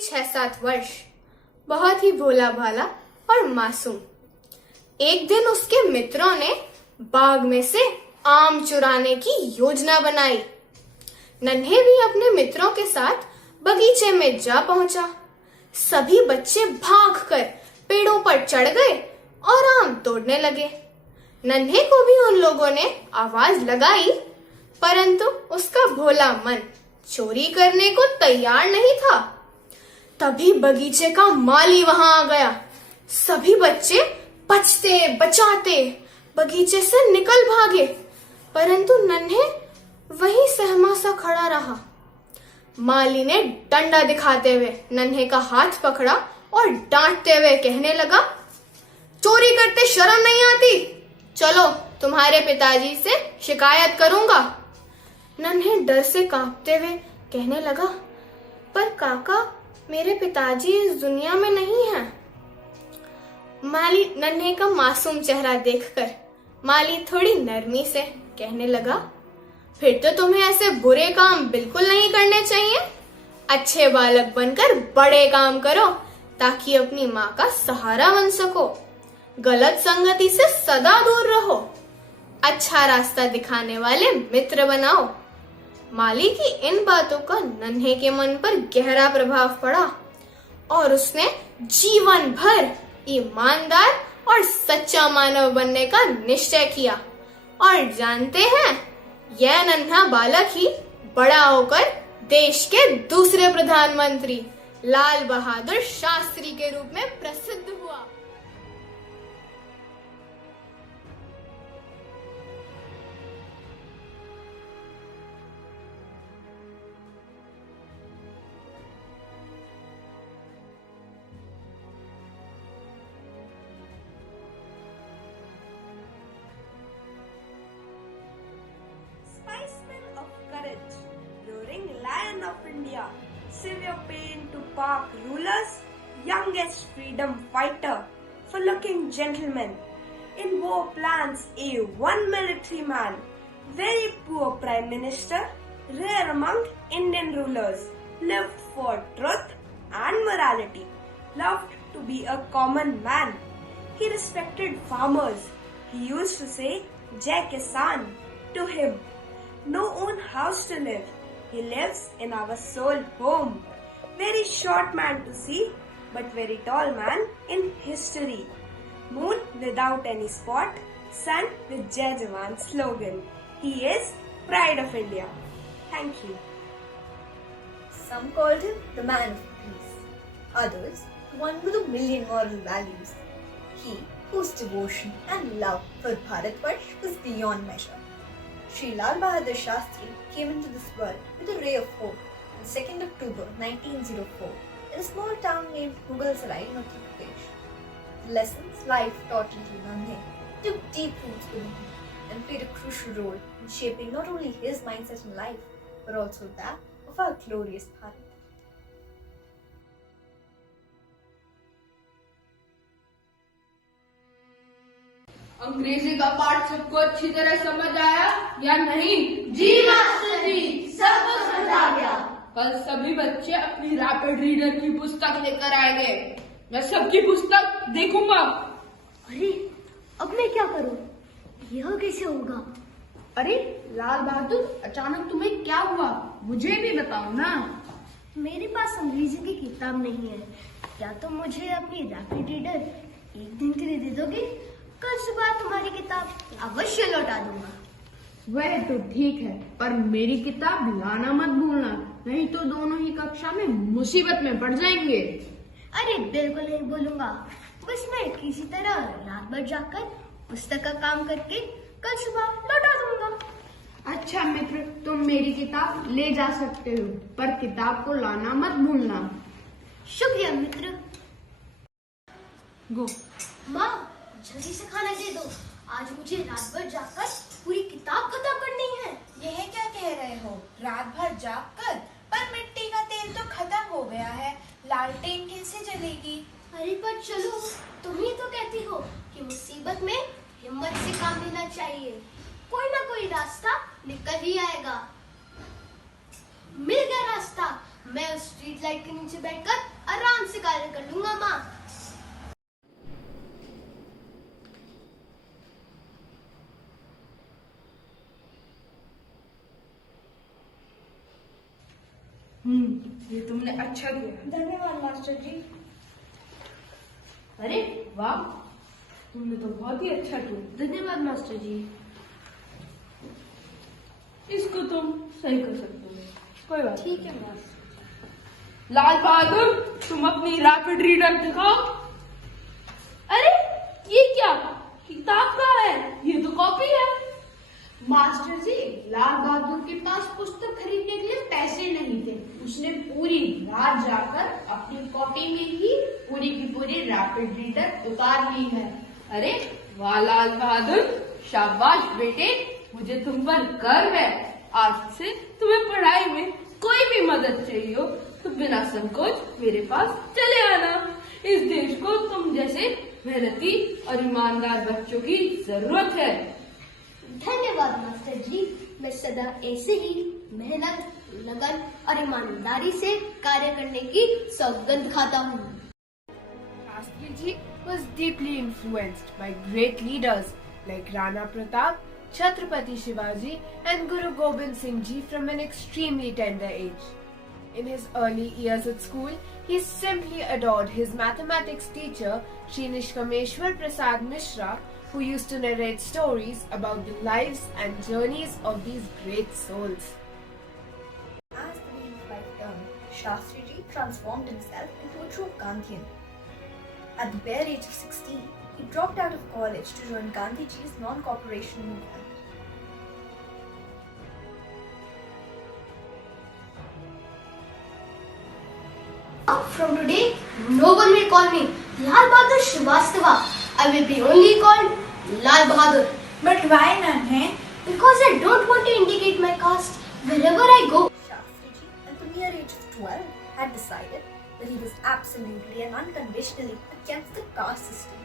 6-7 वर्ष, बहुत ही भोला भाला और मासूम। एक दिन उसके मित्रों ने बाग में से आम चुराने की योजना बनाई। नन्हे भी अपने मित्रों के साथ बगीचे में जा पहुंचा। सभी बच्चे भागकर पेड़ों पर चढ़ गए और आम तोड़ने लगे। नन्हे को भी उन लोगों ने आवाज लगाई, परंतु उसका भोला मन चोरी करने को तैयार नहीं था। तभी बगीचे का माली वहां आ गया। सभी बच्चे बचते बचाते बगीचे से निकल भागे, परंतु नन्हे वहीं सहमा सा खड़ा रहा। माली ने डंडा दिखाते हुए नन्हे का हाथ पकड़ा और डांटते हुए कहने लगा, चोरी करते शर्म नहीं आती? चलो तुम्हारे पिताजी से शिकायत करूंगा। नन्हे डर से कांपते हुए कहने लगा, पर काका, मेरे पिताजी इस दुनिया में नहीं हैं। माली नन्हे का मासूम चेहरा देखकर माली थोड़ी नरमी से कहने लगा, फिर तो तुम्हें ऐसे बुरे काम बिल्कुल नहीं करने चाहिए। अच्छे बालक बनकर बड़े काम करो ताकि अपनी माँ का सहारा बन सको। गलत संगति से सदा दूर रहो। अच्छा रास्ता दिखाने वाले मित्र बनाओ। माली की इन बातों का नन्हे के मन पर गहरा प्रभाव पड़ा और उसने जीवन भर ईमानदार और सच्चा मानव बनने का निश्चय किया। और जानते हैं, यह नन्हा बालक ही बड़ा होकर देश के दूसरे प्रधानमंत्री लाल बहादुर शास्त्री के रूप में प्रसिद्ध हुआ। Spiceman of courage, roaring lion of India, severe pain to park rulers, youngest freedom fighter, for-looking gentleman, in war plans A1 military man, very poor prime minister, rare among Indian rulers, lived for truth and morality, loved to be a common man. He respected farmers. He used to say, Jai Kisan, to him. No own house to live. He lives in our soul home. Very short man to see, but very tall man in history. Moon without any spot, sun with Jai Jawan slogan. He is pride of India. Thank you. Some called him the man of peace. Others, the one with a million moral values. He whose devotion and love for Bharatvarsh was beyond measure. Shri Lal Bahadur Shastri came into this world with a ray of hope on 2nd October 1904 in a small town named Mughalsarai in Uttar Pradesh. The lessons life taught little Nandhe took deep roots within him and played a crucial role in shaping not only his mindset in life but also that of our glorious Bharat. अंग्रेजी का पाठ सबको अच्छी तरह समझ आया या नहीं? जी मास्टर जी, सब कुछ समझ आ गया। कल सभी बच्चे अपनी रैपिड रीडर की पुस्तक लेकर आएंगे। मैं सबकी पुस्तक देखूंगा। अरे, अब मैं क्या करूं? यह कैसे होगा? अरे लाल बहादुर, अचानक तुम्हें क्या हुआ? मुझे भी बताओ ना। मेरे पास अंग्रेजी की किताब नहीं है। क्या तुम मुझे अपनी रैपिड रीडर एक दिन के लिए दे दोगे? कल सुबह तुम्हारी किताब अवश्य लौटा दूंगा। वह तो ठीक है, पर मेरी किताब लाना मत भूलना, नहीं तो दोनों ही कक्षा में मुसीबत में पड़ जाएंगे। अरे बिल्कुल नहीं भूलूंगा। बस मैं किसी तरह रात भर जाकर पुस्तक का काम करके कल सुबह लौटा दूंगा। अच्छा मित्र, तुम मेरी किताब ले जा सकते हो, पर किताब को लाना मत भूलना। शुक्रिया मित्र। गो। माँ, जल्दी से खाना दे दो। आज मुझे रात भर जाकर पूरी किताब खत्म करनी है। यह क्या कह रहे हो? रात भर जागकर? पर मिट्टी का तेल तो खत्म हो गया है, लालटेन कैसे जलेगी? अरे पर चलो, तुम ही तो कहती हो कि मुसीबत में हिम्मत से काम लेना चाहिए। कोई ना कोई रास्ता निकल ही आएगा। मिल गया रास्ता। मैं उस स्ट्रीट लाइट के नीचे बैठकर आराम से कार्य कर लूंगा माँ। ये तुमने अच्छा किया। धन्यवाद मास्टर जी। अरे वाह, तुमने तो बहुत ही अच्छा किया। धन्यवाद मास्टर जी। इसको तुम सही कर सकते हो, कोई बात ठीक है मास्टर। लाल बहादुर, तुम अपनी रैपिड रीडर दिखाओ। अरे ये क्या, किताब कहाँ है? ये तो कॉपी है। मास्टर जी, लाल बहादुर के पास पुस्तक खरीदने के लिए पैसे नहीं थे। उसने पूरी रात जाकर अपनी कॉपी में ही पूरी की पूरी रैपिड रीडर उतार ली है। अरे वाह लाल बहादुर, शाबाश बेटे, मुझे तुम पर गर्व है। आज से तुम्हें पढ़ाई में कोई भी मदद चाहिए हो तो बिना संकोच मेरे पास चले आना। इस देश को तुम जैसे मेहनती और ईमानदार बच्चों की जरूरत है। धन्यवाद मास्टर जी। मैं सदा ऐसे ही मेहनत, लगन और ईमानदारी से कार्य करने की सौगंध खाता हूँ। Shastri Ji was deeply influenced by great leaders like Rana Pratap, Chhatrapati Shivaji and Guru Gobind Singh Ji from an extremely tender age. In his early years at school, he simply adored his mathematics teacher, Shri Nishkameshwar Prasad Mishra, who used to narrate stories about the lives and journeys of these great souls. As the day of life turned, Shastriji transformed himself into a true Gandhian. At the bare age of 16, he dropped out of college to join Gandhiji's non-cooperation movement. From today, no one will call me Lal Bahadur Srivastava. I will be only called Lal Bahadur. But why Nanhe? Because I don't want to indicate my caste wherever I go. Shastriji, at the mere age of 12, had decided that he was absolutely and unconditionally against the caste system.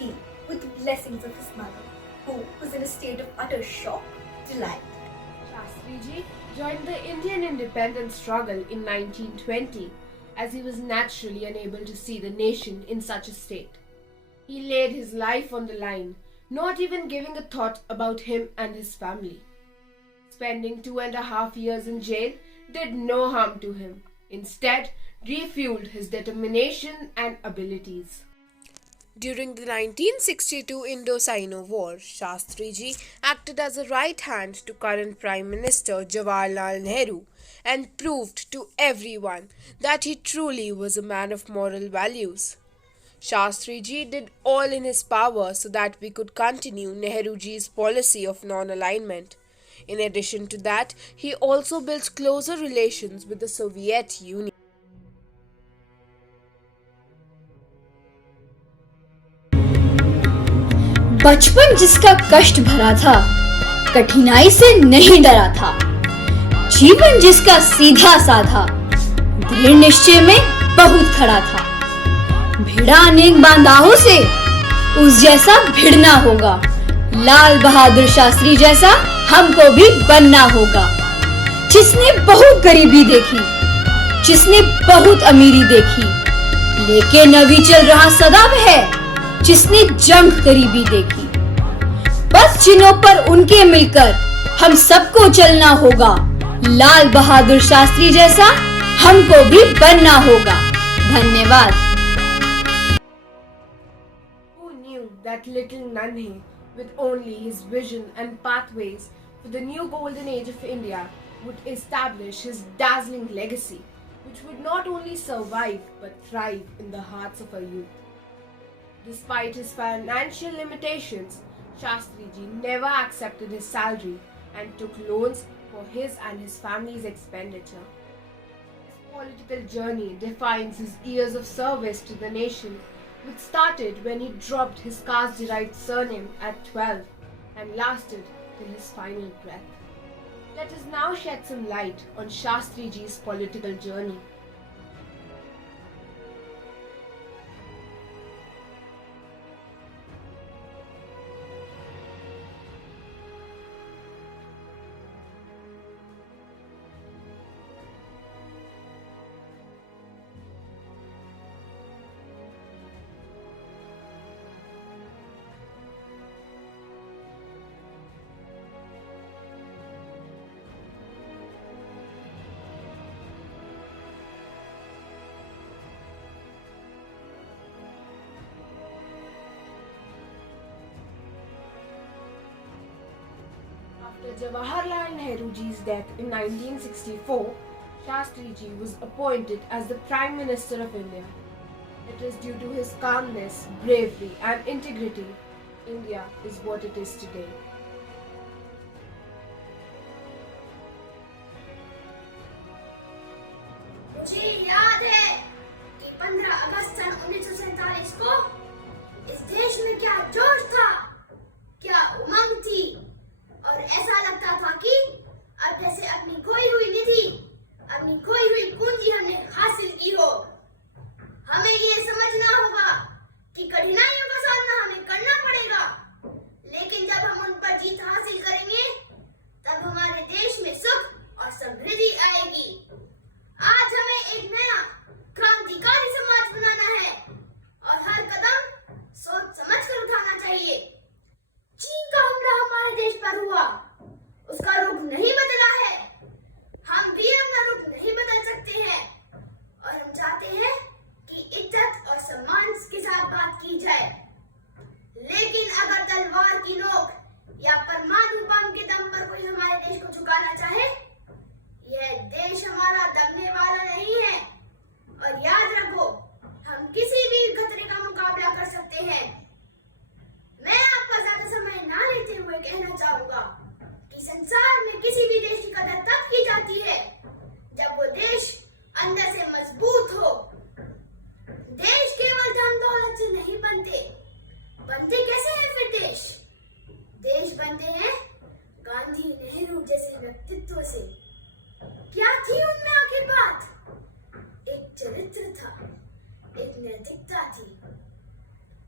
He, with the blessings of his mother, who was in a state of utter shock, delight. Shastri Ji joined the Indian independence struggle in 1920 as he was naturally unable to see the nation in such a state. He laid his life on the line, not even giving a thought about him and his family. Spending 2.5 years in jail did no harm to him. Instead, refueled his determination and abilities. During the 1962 Indo-Sino War, Shastri Ji acted as a right hand to current Prime Minister Jawaharlal Nehru and proved to everyone that he truly was a man of moral values. Shastri Ji did all in his power so that we could continue Nehru Ji's policy of non-alignment. In addition to that, he also built closer relations with the Soviet Union. बचपन जिसका कष्ट भरा था, कठिनाई से नहीं डरा था। जीवन जिसका सीधा साधा, दृढ़ निश्चय में बहुत खड़ा था। भिड़ा अनेक बांधाओं से, उस जैसा भिड़ना होगा। लाल बहादुर शास्त्री जैसा हमको भी बनना होगा। जिसने बहुत गरीबी देखी, जिसने बहुत अमीरी देखी, लेकिन अभी चल रहा सदा वह है जिसने जंग गरीबी देखी। बस जिनों पर उनके मिलकर हम सबको चलना होगा। लाल बहादुर शास्त्री जैसा हमको भी बनना होगा। धन्यवाद। Who knew that little Nanhe, with only his vision and pathways for the new golden age of India, would establish his dazzling legacy, which would not only survive but thrive in the hearts of our youth. Despite his financial limitations, Shastri Ji never accepted his salary and took loans for his and his family's expenditure. His political journey defines his years of service to the nation, which started when he dropped his caste-derived surname at 12 and lasted till his final breath. Let us now shed some light on Shastri Ji's political journey. Jawaharlal Nehruji's death in 1964, Shastriji was appointed as the Prime Minister of India. It is due to his calmness, bravery and integrity, India is what it is today. मुझे याद है कि 15 अगस्त सन 1947 को इस देश में क्या जोश था, क्या उमंग थी और ऐसा लगता था कि अब जैसे अपनी खोई हुई निधि, अपनी खोई हुई कुंजी हमने हासिल की हो। हमें ये समझना होगा कि कठिनाइयों का सामना हमें करना पड़ेगा, लेकिन जब हम उन पर जीत हासिल करेंगे तब हमारे देश में सुख और समृद्धि आएगी। आज हमें एक नया क्रांतिकारी समाज बनाना है और हर कदम सोच समझकर उठाना चाहिए। चीन का हमला हमारे देश पर हुआ, उसका रुख नहीं बदला है। हम भी अपना रुख नहीं बदल सकते हैं और हम चाहते हैं कि इज्जत और सम्मान के साथ बात की जाए। लेकिन अगर तलवार की नोक या परमाणु बम के दम पर कोई हमारे देश को झुकाना चाहे, यह देश हमारा दबने वाला नहीं है। और याद रखो, हम किसी भी खतरे का मुकाबला कर सकते हैं। मैं आपका ज्यादा समय ना लेते हुए कहना चाहूंगा कि संसार में किसी भी देश की कदर तब की जाती है जब वो देश अंदर से मजबूत हो। देश केवल धन दौलत से नहीं बनते कैसे हैं फिर देश? देश बनते हैं गांधी नेहरू जैसे व्यक्तित्व से। क्या थी उनमें आखिर बात? एक चरित्र था, एक नैतिकता थी।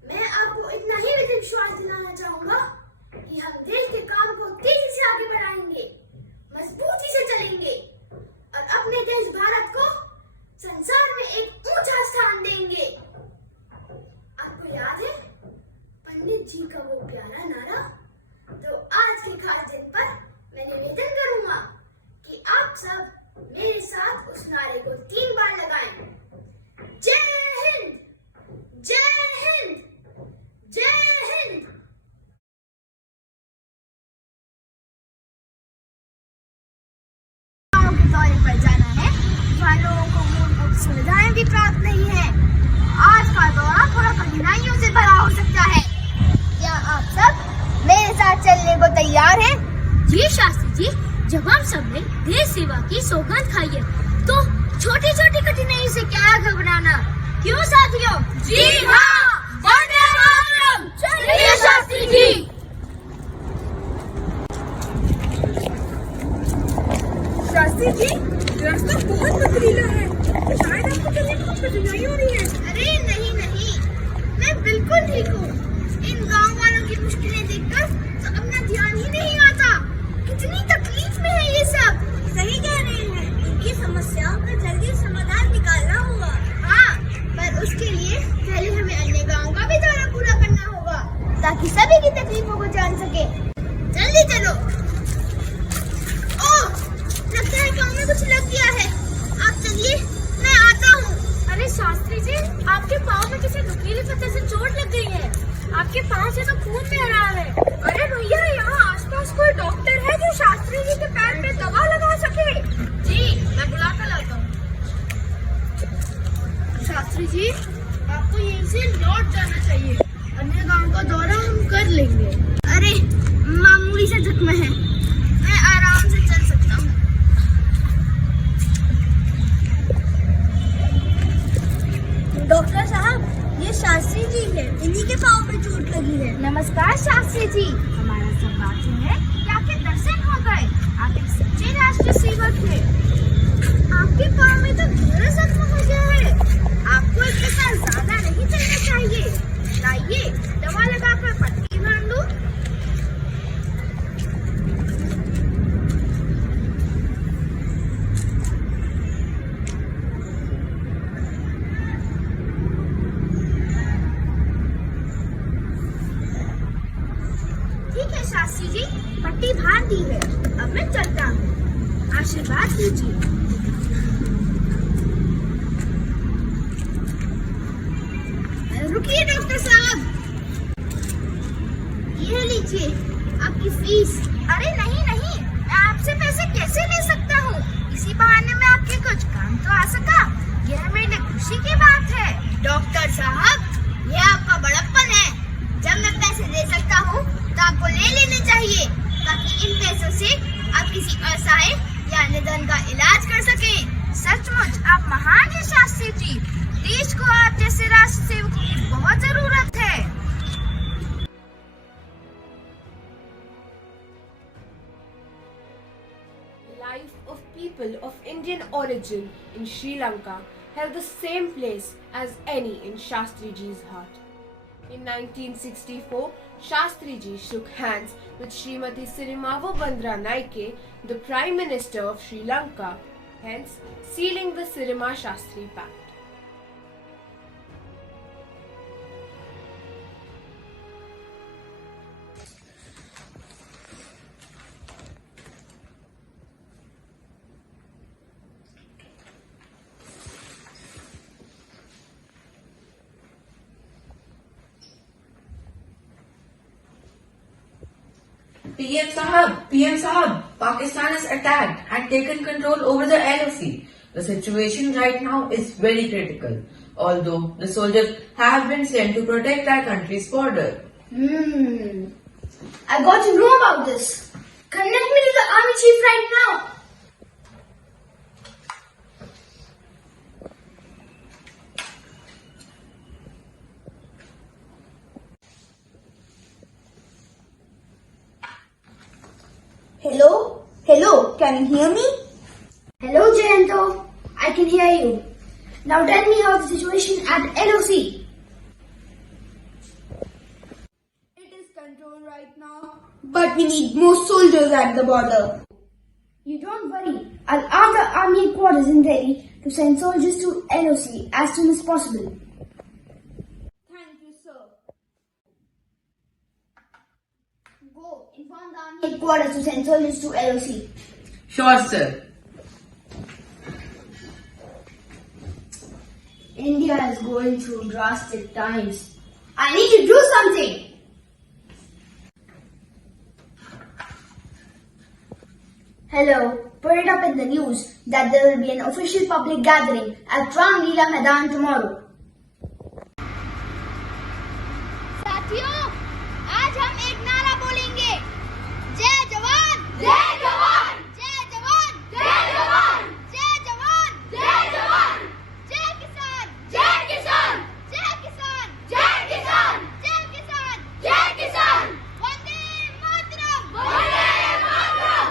मैं आपको इतना ही विश्वास दिलाना चाहूंगा कि हम देश के काम को तेजी से आगे बढ़ाएंगे, मजबूती से चलेंगे और अपने देश भारत को संसार में एक ऊंचा स्थान देंगे। आपको याद है पंडित जी का वो प्यारा नारा? तो आज के खास दिन पर मैं निवेदन करूंगा कि आप सब मेरे साथ उस नारे को 3 बार लगाएं। जय हिंद, जय हिंद, जय हिंद। गांव के दौरे पर जाना है, जहाँ लोगों को मूलभूत सुविधाएं भी प्राप्त नहीं है। आज का दौरा थोड़ा कठिनाइयों से भरा हो सकता है। क्या आप सब मेरे साथ चलने को तैयार हैं? जी शास्त्री जी, जब हम सब ने देश सेवा की सौगंध खाई है तो छोटी छोटी कठिनाई से क्या घबराना, क्यों साथियों? जी हाँ, वंदे मातरम। चलिए शास्त्री जी। शास्त्री जी, रास्ता बहुत पथरीला है, शायद आपको चलने में कुछ कठिनाई हो रही है। अरे नहीं नहीं, मैं बिल्कुल ठीक हूँ। इन गांव वालों की मुश्किलें देखकर तो अपना ध्यान ही नहीं आता। कितनी तकलीफ में है ये सब। सही कह रहे हैं, इनकी समस्याओं का जल्दी समाधान निकालना होगा। हाँ, पर उसके लिए पहले हमें अन्य गाँव का भी दौरा पूरा करना होगा ताकि सभी की तकलीफों को जान सके। जल्दी चलो। ओह, लगता है गाँव में कुछ लग गया है। आप चलिए, मैं आता हूँ। अरे शास्त्री जी, आपके पाँव में किसी नुकीले पत्थर से चोट लग गई है। आपके पाँव से तो खून बह रहा है। अरे भैया, यहाँ आसपास कोई डॉक्टर है जो शास्त्री जी के पैर पे दवा लगा सके? जी, मैं बुला कर लाता हूँ। शास्त्री जी, आपको यहीं से लौट जाना चाहिए। अन्य गांव का दौरा हम कर लेंगे। अरे मामूली से जख्म है, मैं आराम से चल सकता हूँ। डॉक्टर साहब, ये शास्त्री जी है, इन्हीं के पाँव पे चोट लगी है। नमस्कार शास्त्री जी, हमारा सौभाग्य है कि आपके दर्शन हो गए। आप एक सच्चे राष्ट्र सेवक हैं। आपके पाँव में तो गहरा जख्म हो गया है। आपको इसके साथ ज्यादा नहीं चलना चाहिए। लाइए, दवा लगाकर पट्टी बांध दूं। ठीक है शास्त्री जी, पट्टी बांध दी है। अब मैं चलता हूँ। आशीर्वाद दीजिए। रुकिए डॉक्टर साहब, ये लीजिए आपकी फीस। अरे नहीं नहीं, तो आ सका, यह मेरे लिए खुशी की बात है। डॉक्टर साहब, यह आपका बड़प्पन है। जब मैं पैसे दे सकता हूँ तो आपको ले लेने चाहिए, ताकि इन पैसों से आप किसी असहाय या निधन का इलाज कर सकें। सचमुच आप महान हैं शास्त्री जी। देश को आप जैसे राष्ट्र सेवकों की बहुत जरूरत है। Life of people of Indian origin in Sri Lanka held the same place as any in Shastriji's heart. In 1964, Shastriji shook hands with Srimati Sirimavo Bandra Naike, the Prime Minister of Sri Lanka, hence sealing the Sirima Shastri Pact. PM Sahab, Pakistan has attacked and taken control over the LOC. The situation right now is very critical, although the soldiers have been sent to protect our country's border. I got to know about this. Connect me to the army chief right now. Hello, can you hear me? Hello, Jayanto. I can hear you. Now tell me how the situation at LOC. It is controlled right now, but we need more soldiers at the border. You don't worry. I'll ask the army headquarters in Delhi to send soldiers to LOC as soon as possible. Thank you, sir. Go, inform the army headquarters to send soldiers to LOC. Sure, sir. India is going through drastic times. I need to do something. Hello, put it up in the news that there will be an official public gathering at Ram Leela Maidan tomorrow. साथियों, आज हम एक नारा बोलेंगे। जय जवान, जय जवान, जय जवान, जय जवान, जय जवान, जय जवान, जय किसान, जय किसान, जय किसान, जय किसान, जय किसान, जय किसान। वंदे मातरम, वंदे मातरम।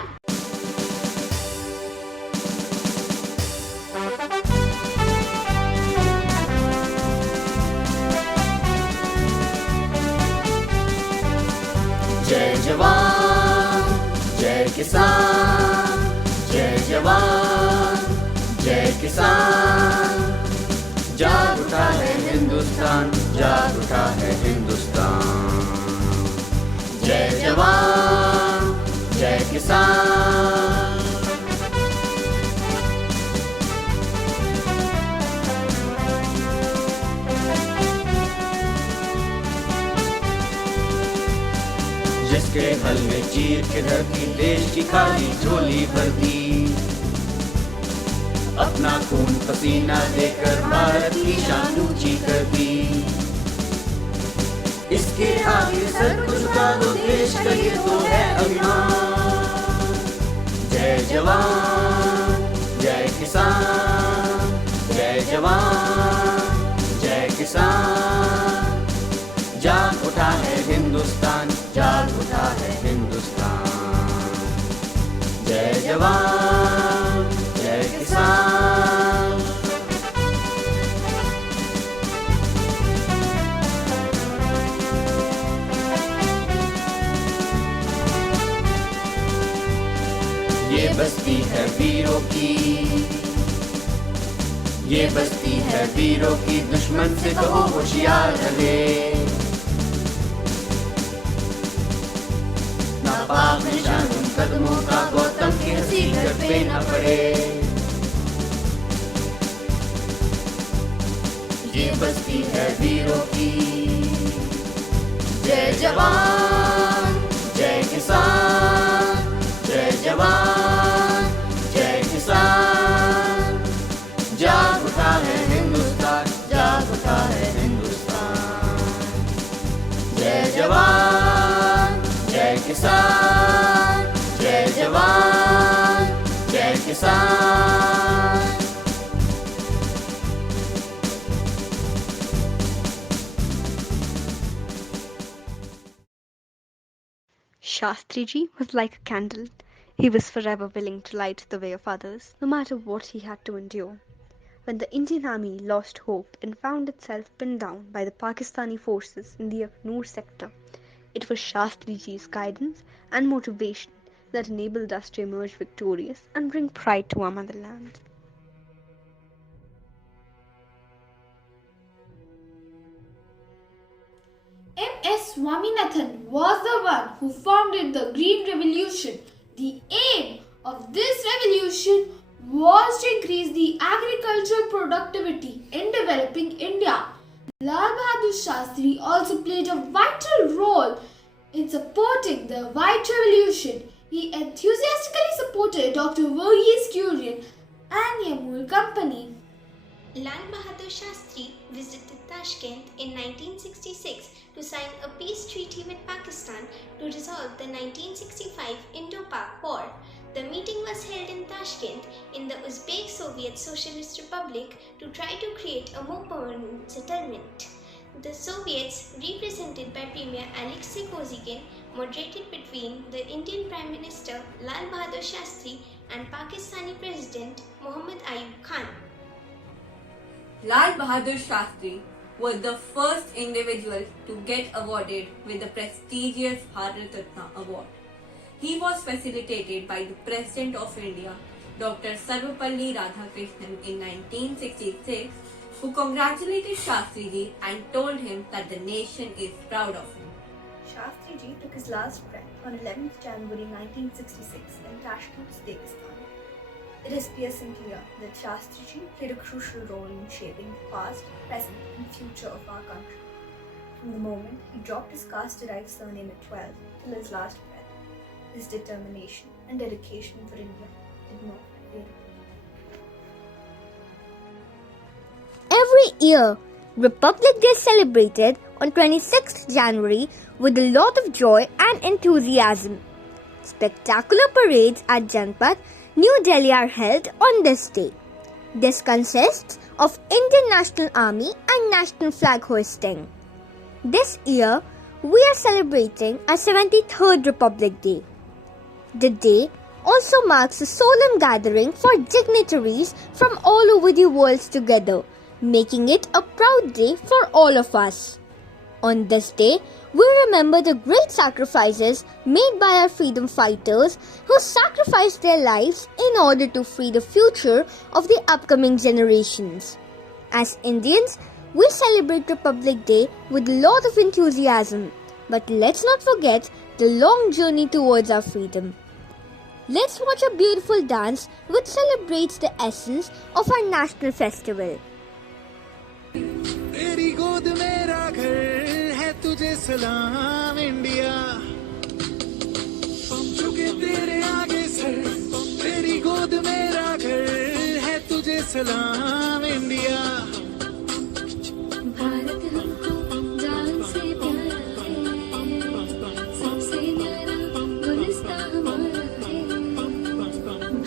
जय जवान, जय किसान, जय जवान, जय किसान। जाग उठा है हिंदुस्तान, जाग उठा है हिंदुस्तान। जय जवान, जय किसान। जिसके हल में चीर के धरती देश की खाली झोली भर दी, अपना खून पसीना देकर भारत की शान ऊंची कर दी। इसके आगे सर को झुका दो, देश का ये तो है अभिमान। जय जवान, जय किसान, जय जवान, जय किसान। जाग उठा है हिंदुस्तान, जाग उठा है हिंदुस्तान। जय जवान, जय किसान। ये बस्ती है वीरों की, ये बस्ती है वीरों की। दुश्मन से कहो होशियार रहे, नापाक निशान उन कदमों का गौतम की हंसी घर पे न पड़े। ये बस्ती है वीरों की। जय जवान, जय किसान, जय जवान, जय किसान। Shastriji was like a candle. He was forever willing to light the way of others, no matter what he had to endure. When the Indian army lost hope and found itself pinned down by the Pakistani forces in the Akhnur sector, it was Shastriji's guidance and motivation that enabled us to emerge victorious and bring pride to our motherland. M.S. Swaminathan was the one who founded the Green Revolution. The aim of this revolution was to increase the agricultural productivity in developing India. Lal Bahadur Shastri also played a vital role in supporting the White Revolution. He enthusiastically supported Dr. Verghese Kurian and Yamul Company. Lal Bahadur Shastri visited Tashkent in 1966 to sign a peace treaty with Pakistan to resolve the 1965 Indo-Pak War. The meeting was held in Tashkent in the Uzbek Soviet Socialist Republic to try to create a more permanent settlement. The Soviets, represented by Premier Alexei Kosygin, moderated between the Indian Prime Minister Lal Bahadur Shastri and Pakistani President Muhammad Ayub Khan. Lal Bahadur Shastri was the first individual to get awarded with the prestigious Bharat Ratna Award. He was facilitated by the President of India, Dr. Sarvapalli Radhakrishnan in 1966, who congratulated Shastriji and told him that the nation is proud of him. Shastriji took his last breath on 11th January 1966 in Tashkent, Uzbekistan. It is piercing clear that Shastriji played a crucial role in shaping the past, present and future of our country. From the moment he dropped his caste-derived surname at 12 till his last breath, his determination and dedication for India did not fade. Every year, Republic Day is celebrated on 26th January with a lot of joy and enthusiasm. Spectacular parades at Janpath, New Delhi are held on this day. This consists of Indian National Army and national flag hoisting. This year, we are celebrating our 73rd Republic Day. The day also marks a solemn gathering for dignitaries from all over the world together, making it a proud day for all of us. On this day, we remember the great sacrifices made by our freedom fighters who sacrificed their lives in order to free the future of the upcoming generations. As Indians, we celebrate Republic Day with a lot of enthusiasm, but let's not forget the long journey towards our freedom. Let's watch a beautiful dance which celebrates the essence of our national festival. तेरी गोद मेरा घर है तुझे सलाम India झुके तेरे आगे सर तेरी गोद मेरा घर है तुझे सलाम इंडिया भारत हमको जान से प्यारा है सबसे न्यारा गुलिस्तां हमारा है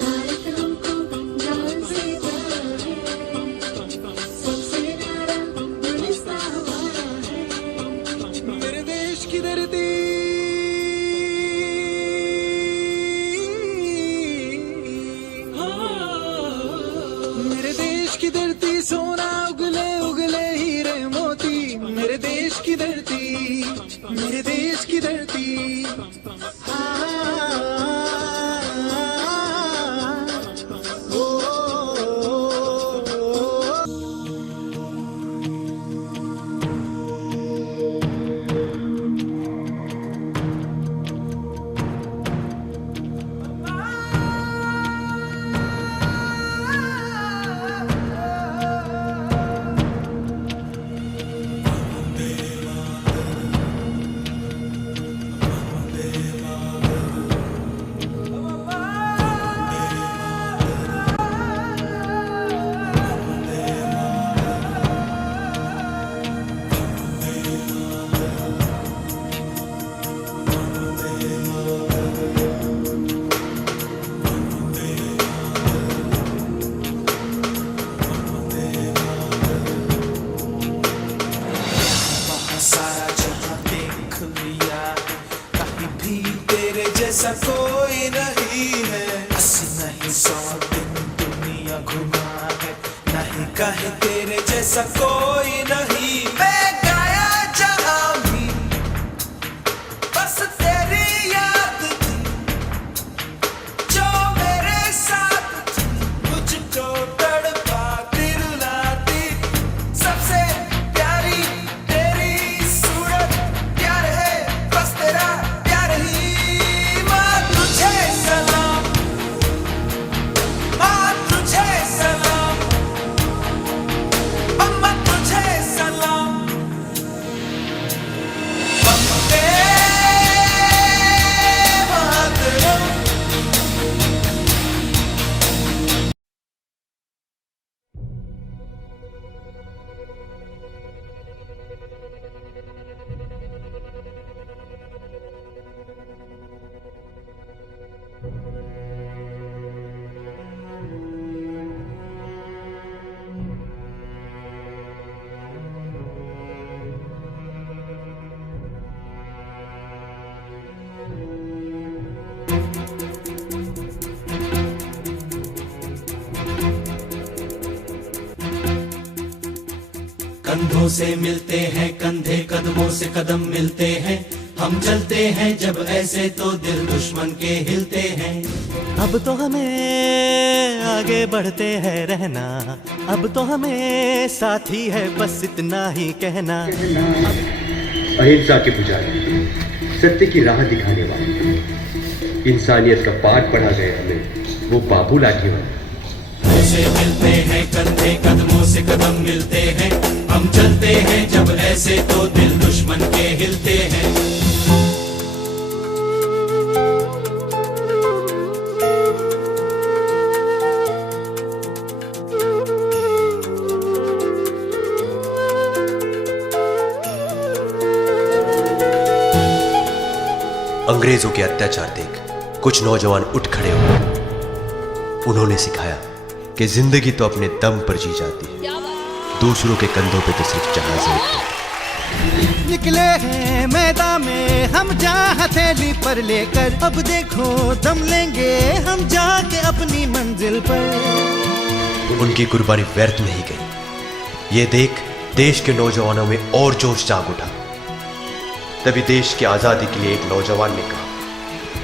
भारत हमको जान से प्यारा है सबसे न्यारा गुलिस्तां हमारा है मेरे देश की धरती मेरे देश की धरती सोना उगले उगले हीरे मोती मेरे देश की धरती मेरे देश की धरती जैसा कोई नहीं है। 80 नहीं 100 दिन दुनिया घुमा है, नहीं कहीं तेरे जैसा कोई नहीं। मैं गाया जहां भी बस तेरी याद थी, जो मेरे साथ थी मुझको तड़पाती रुलाती। सबसे प्यारी तेरी सूरत, प्यार है बस तेरा प्यार ही। माँ तुझे सलाम, माँ तुझे सलाम, अम्मा तुझे सलाम। वंदे मातरम। कंधों से मिलते हैं कंधे, कदमों से कदम मिलते हैं। हम चलते हैं जब ऐसे तो दिल दुश्मन के हिलते हैं। अब तो हमें आगे बढ़ते हैं रहना, अब तो हमें साथी है बस इतना ही कहना। अहिंसा के पुजारी, सत्य की राह दिखाने वाले, इंसानियत का पाठ पढ़ा गए हमें वो बाबू लाठीवाला। से मिलते हैं कंधे, कदमों से कदम मिलते हैं। हम चलते हैं जब ऐसे तो दिल दुश्मन के हिलते हैं। अंग्रेजों के अत्याचार देख कुछ नौजवान उठ खड़े हुए। उन्होंने सिखाया कि जिंदगी तो अपने दम पर जी जाती है, दूसरों के कंधों पे तो सिर्फ जहाज उड़ते। निकले हैं मैदान में हम जहाँ हथेली पर लेकर, अब देखो दम लेंगे हम जाके अपनी मंजिल पर। उनकी कुर्बानी व्यर्थ नहीं गई। ये देख देश के नौजवानों में और जोश जाग उठा। तभी देश की आजादी के लिए एक नौजवान ने कहा,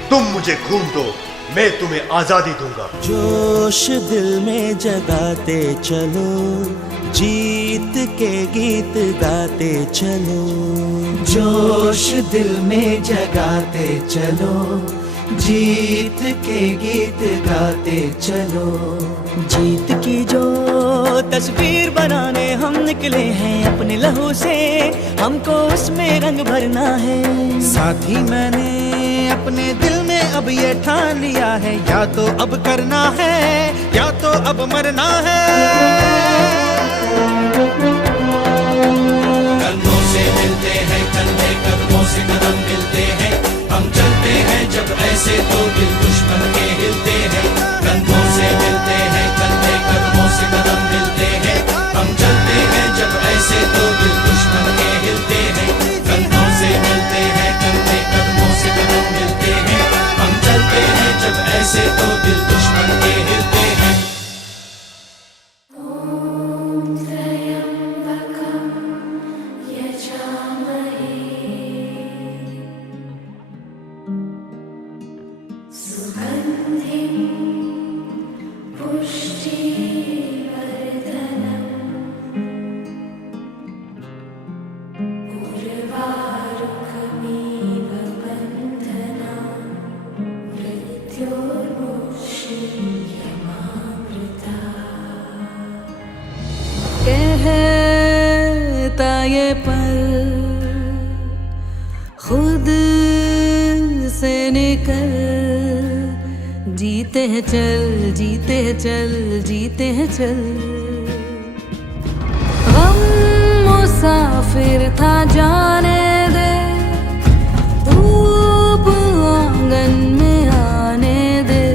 तुम मुझे खून दो, मैं तुम्हें आजादी दूंगा। जोश दिल में जगाते चलो, जीत के गीत गाते चलो। जोश दिल में जगाते चलो, जीत के गीत गाते चलो। जीत की जो तस्वीर बनाने हम निकले हैं अपने लहू से, हमको उसमें रंग भरना है। साथी मैंने अपने दिल में अब ये ठान लिया है, या तो अब करना है या तो अब मरना है। कंधों से मिलते हैं कंधे, कदमों से कदम मिलते हैं। हम चलते हैं जब ऐसे तो दिल दुश्मन के हिलते हैं। कंधों से मिलते हैं कंधे, कदमों से कदम मिलते हैं। हम चलते हैं जब ऐसे तो दिल दुश्मन के हिलते हैं। कंधों से मिलते हैं कंधे, कदमों से कदम मिलते हैं। हम चलते हैं जब ऐसे तो दिल दुश्मन के हिलते हैं। कहता ये पल खुद से निकल, जीते हैं चल, जीते हैं चल, जीते हैं चल। गम मुसाफिर था जाने दे, धूप आंगन में आने दे।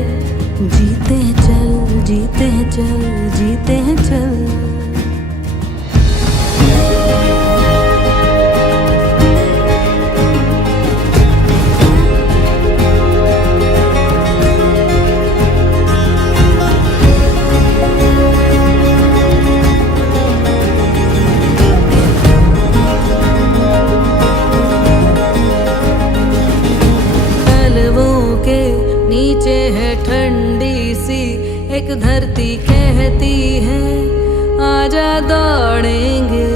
जीते हैं चल, जीते हैं चल, जीते हैं चल। धरती कहती है आजा दौड़ेंगे।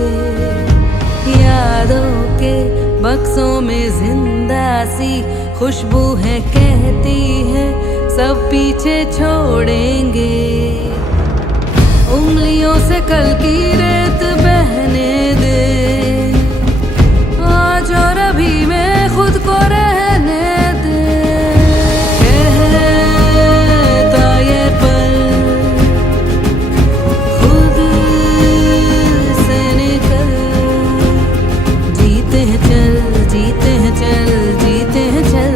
यादों के बक्सों में जिंदा सी खुशबू है, कहती है सब पीछे छोड़ेंगे। उंगलियों से कल की रेत बहने दे, आज और अभी में खुद को रहने दे। कहता ये पल खुद से निकल, जीते हैं चल, जीते हैं चल, जीते हैं चल।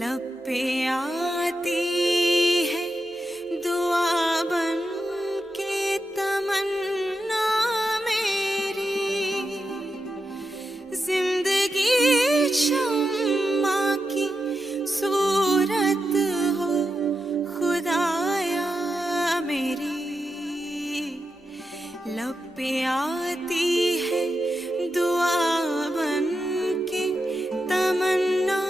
लब पे आती है दुआ बन के तमन्ना मेरी, जिंदगी शम्मा की सूरत हो खुदाया मेरी। लब पे आती है दुआ बन के तमन्ना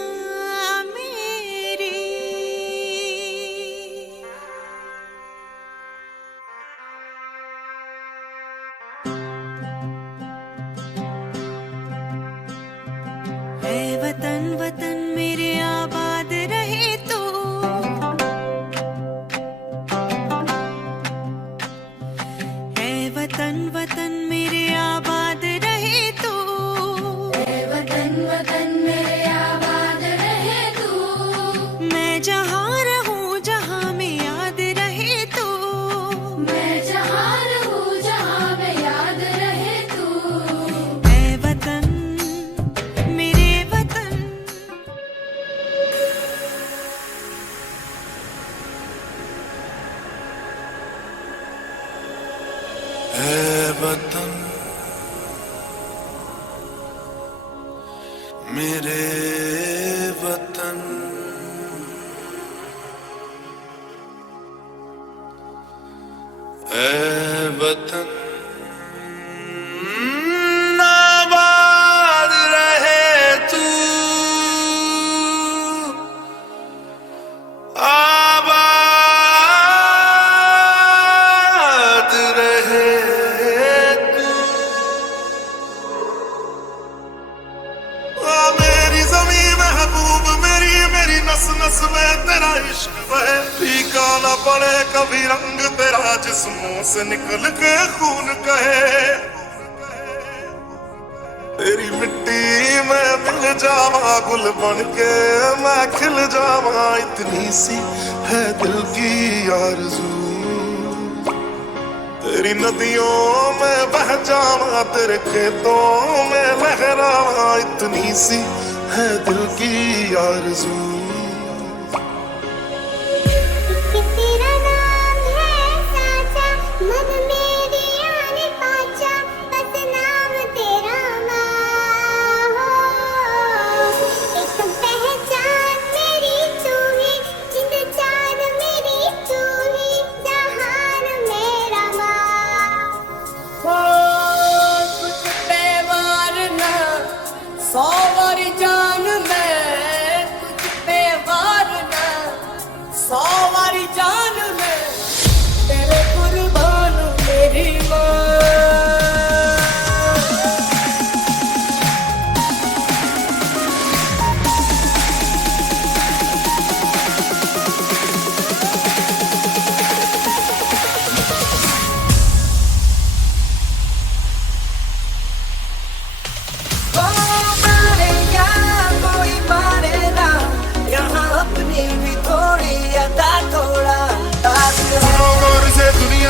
वतन वतन मेरे आबाद रहे तू, है वतन वतन मेरे आबाद रहे तू, है वतन वतन मेरे आबाद रहे तू। मैं जहाँ रहूँ जहाँ में याद रहे तू, मैं जहाँ रहूँ जहाँ में याद रहे तू। है वतन वतन मेरे वतन, ऐ वतन आबाद रहे तू, आबाद रहे नस नस में तेरा इश्क बहे, फीका ना पड़े कभी रंग तेरा जिस्मों से निकल के खून कहे। तेरी मिट्टी में मिल जावा गुल बन के मैं खिल जावा, इतनी सी है दिल की आरज़ू। तेरी नदियों में बह जावा तेरे खेतों में लहरावा, इतनी सी है दिल की आरज़ू।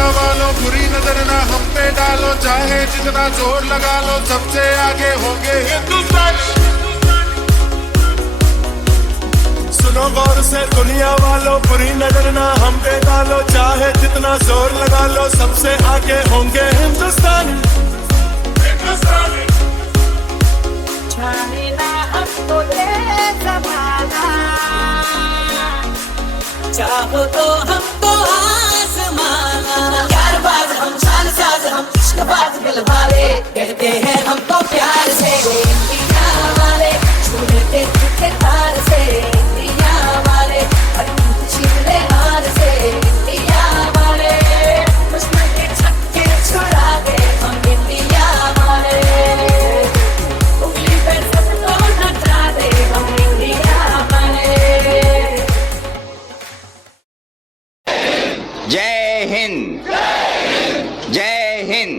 वालों बुरी नजर ना हम पे डालो, चाहे जितना जोर लगा लो, सबसे आगे होंगे हिंदुस्तानी। सुनो गौर से दुनिया वालों, बुरी नजर ना हम पे डालो, चाहे जितना जोर लगा लो, सबसे आगे होंगे हिंदुस्तानी। हिंदुस्तानी जाने ना हमको ये ज़माना, चाहो तो हमको आसमाना। प्यारबाज हम, शानसाज हम, इश्कबाज दिल वाले, कहते हैं हमको प्यार से इंडिया वाले, छू लेते तुझे तार से इंडिया वाले, हर छीन ले हार से इंडिया वाले, दुश्मन के छक्के छुड़ा दे हम इंडिया वाले, उंगली पे सबको नचा दे हम इंडिया वाले। जय हिंद, जय हिंद,